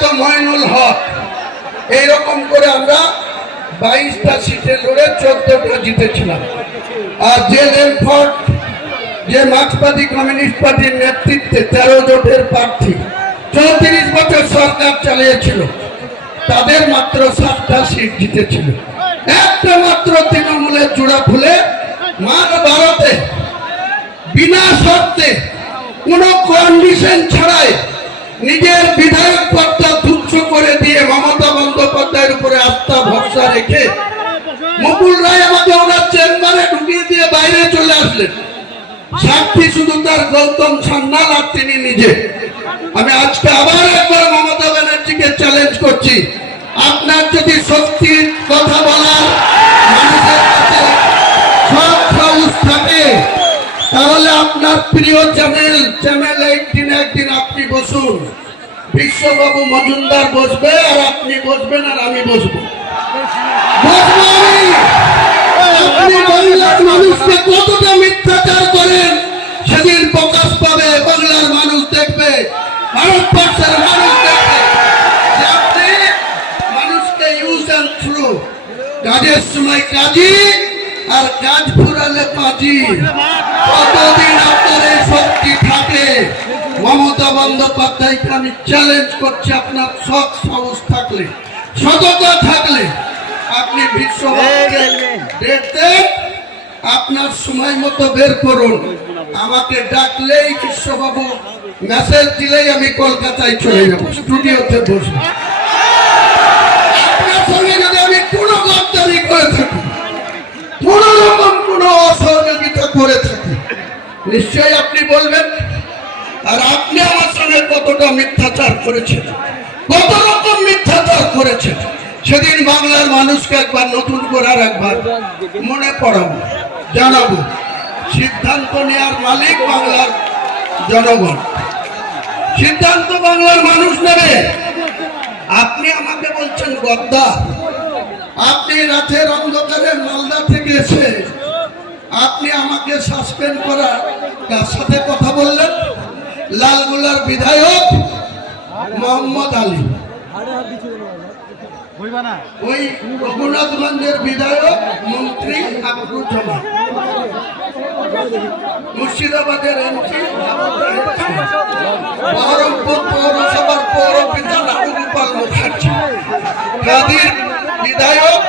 তো ময়নুল হক। এইরকম করে আমরা বাইশটা সিটে লড়ে চোদ্দটা জিতেছিলাম। আর যে লেমফোর্ড যে মার্ক্সবাদী কমিউনিস্ট পার্টির নেতৃত্বে তেরো জোটের প্রার্থী, চৌত্রিশ বছর সরকার চালিয়েছিল, তাদের মাত্র সাতটা সিট জিতেছিল। একটা মাত্র তৃণমূলের জোড়া ফুলে মার ভারতে, বিনা শর্তে কোনো কন্ডিশন ছাড়াই নিজের বিধায়ক পদটা তুচ্ছ করে দিয়ে মমতা বন্দ্যোপাধ্যায়ের উপরে আস্থা, ভরসা রেখে মুকুল রায় আমাকে ওনার চেম্বারে ঢুকিয়ে দিয়ে বাইরে চলে আসলেন। সাক্ষী শুধু তার গৌতম সান্যাল আর তিনি নিজে। আমি আজকে আবার একবার মমতা ব্যানার্জিকে চ্যালেঞ্জ করছি। আপনার যদি সত্যির কথা বলার সব তাহলে আপনার প্রিয় চ্যানেল চ্যানেল একদিন আপনি বসুন। বিশ্ববাবু মজুমদার বসবে আর আপনি বসবেন আর আমি বসবো। মানুষকে ইউজ অ্যান্ড থ্রু কাজের সময় কাজী আর কাজ ফুরালে পাজি। কতদিন আপনার এই মমতা বন্দ্যোপাধ্যায়কে আমি চ্যালেঞ্জ করছি আপনার সৎ সাহস থাকলে সততা থাকলে। আপনি আপনার সময় মতো বের করুন। আমাকে ডাকলেই কৃষ্ণবাবু মেসেজ দিলেই আমি কলকাতায় চলে যাব স্টুডিওতে বসবো। আপনার সঙ্গে যদি আমি কোনো গদ্দারি করে থাকি কোন রকম কোন অসহযোগিতা করে থাকি নিশ্চয়ই আপনি বলবেন আর আপনি কতটা মিথ্যাচার করেছেন কত রকম মিথ্যাচার করেছেন সেদিন বাংলার মানুষকে একবার নতুন করে আর একবার মনে পড়াবো জানাব। সিদ্ধান্ত নেওয়ার মালিক বাংলার জনগণ। সিদ্ধান্ত বাংলার মানুষ নেবে। আপনি আমাকে বলছেন, গদ্দা, আপনি রাতের অন্ধকারে মালদা থেকে এসে আপনি আমাকে সাসপেন্ড করার কার সাথে কথা বললেন? লালগুলার বিধায়ক মোহাম্মদ আলী। ওই রঘুনাথগঞ্জের বিধায়ক মন্ত্রী আবরুজ্জামান মুর্শিদাবাদের এমপি বহরমপুর পৌরসভার পৌর পিতা নাটুগোপাল মুখার্জি। বিধায়ক